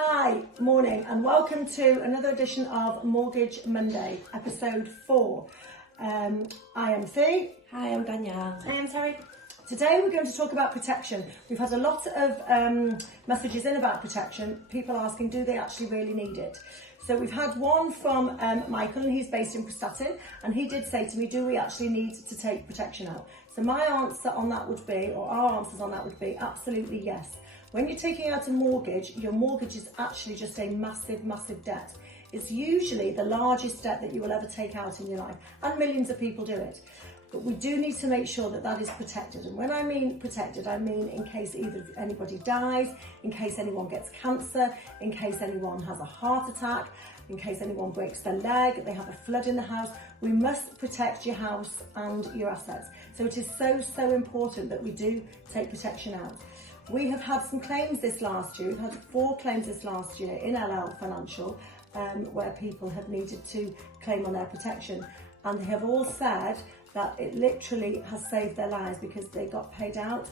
Hi, morning, and welcome to another edition of Mortgage Monday, episode 4. I am Fee. Hi, I'm Danielle. I am Terry. Today we're going to talk about protection. We've had a lot of messages in about protection, people asking do they actually really need it. So we've had one from Michael, and he's based in Prestatyn, and he did say to me, do we actually need to take protection out? So my answer on that would be, or our answers on that would be, absolutely yes. When you're taking out a mortgage, your mortgage is actually just a massive, massive debt. It's usually the largest debt that you will ever take out in your life, and millions of people do it. But we do need to make sure that that is protected. And when I mean protected, I mean in case either anybody dies, in case anyone gets cancer, in case anyone has a heart attack, in case anyone breaks their leg, they have a flood in the house. We must protect your house and your assets. So it is so, so important that we do take protection out. We have had some claims this last year. We've had 4 claims this last year in LL Financial where people have needed to claim on their protection. And they have all said that it literally has saved their lives because they got paid out.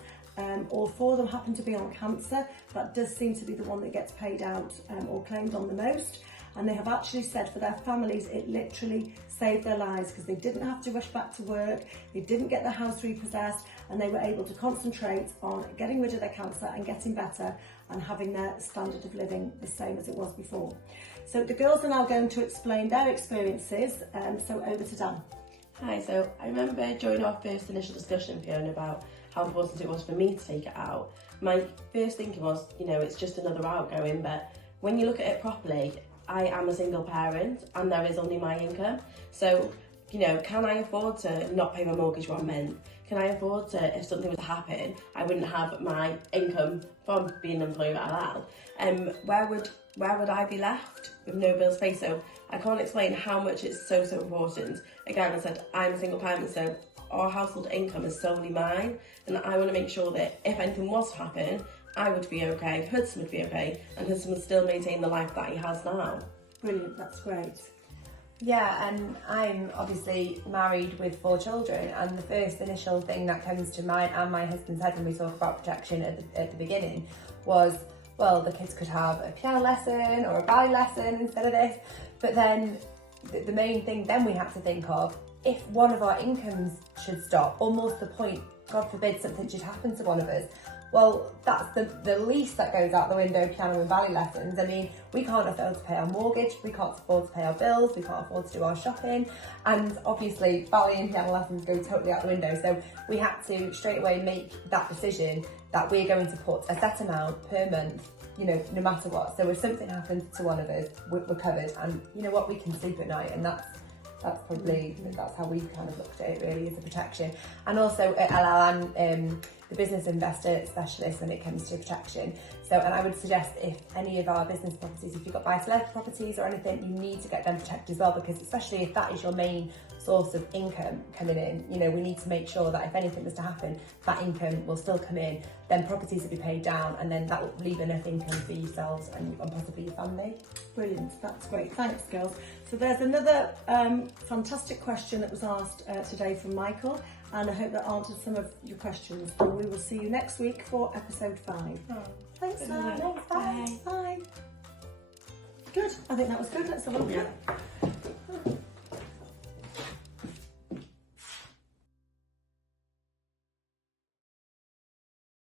All 4 of them happen to be on cancer. That does seem to be the one that gets paid out or claimed on the most. And they have actually said for their families, it literally saved their lives because they didn't have to rush back to work, they didn't get their house repossessed, and they were able to concentrate on getting rid of their cancer and getting better and having their standard of living the same as it was before. So the girls are now going to explain their experiences, so over to Dan. Hi, so I remember during our first initial discussion, Fiona, about how important it was for me to take it out. My first thinking was, it's just another outgoing, but when you look at it properly, I am a single parent and there is only my income. So, can I afford to not pay my mortgage 1 month? Can I afford to, if something was to happen, I wouldn't have my income from being employed at LL. Where would I be left with no bills paid? So I can't explain how much it's so, so important. Again, I said, I'm a single parent, so our household income is solely mine. And I want to make sure that if anything was to happen, I would be okay, Hudson would be okay, and Hudson would still maintain the life that he has now. Brilliant, that's great. Yeah, and I'm obviously married with 4 children, and the first initial thing that comes to mine and my husband's head when we talk about protection at the beginning was, well, the kids could have a piano lesson or a ballet lesson instead of this. But then the main thing then we have to think of, if one of our incomes should stop, almost the point, God forbid something should happen to one of us, well, that's the least that goes out the window, piano and ballet lessons. I mean, we can't afford to pay our mortgage, we can't afford to pay our bills, we can't afford to do our shopping, and obviously ballet and piano lessons go totally out the window. So we had to straight away make that decision that we're going to put a set amount per month, no matter what. So if something happens to one of us, we're covered, and you know what, we can sleep at night, and that's how we kind of looked at it really, as a protection. And also at LL, I'm the business investor specialist when it comes to protection. So, and I would suggest if any of our business properties, if you've got buy-to-let properties or anything, you need to get them protected as well, because especially if that is your main source of income coming in, we need to make sure that if anything was to happen, that income will still come in, then properties will be paid down, and then that will leave enough income for yourselves and possibly your family. Brilliant, that's great. Thanks, girls. So there's another fantastic question that was asked today from Michael, and I hope that answered some of your questions. And we will see you next week for episode 5. Oh, Thanks, Anne. Bye. Bye. Good. I think that was good. Let's have a look.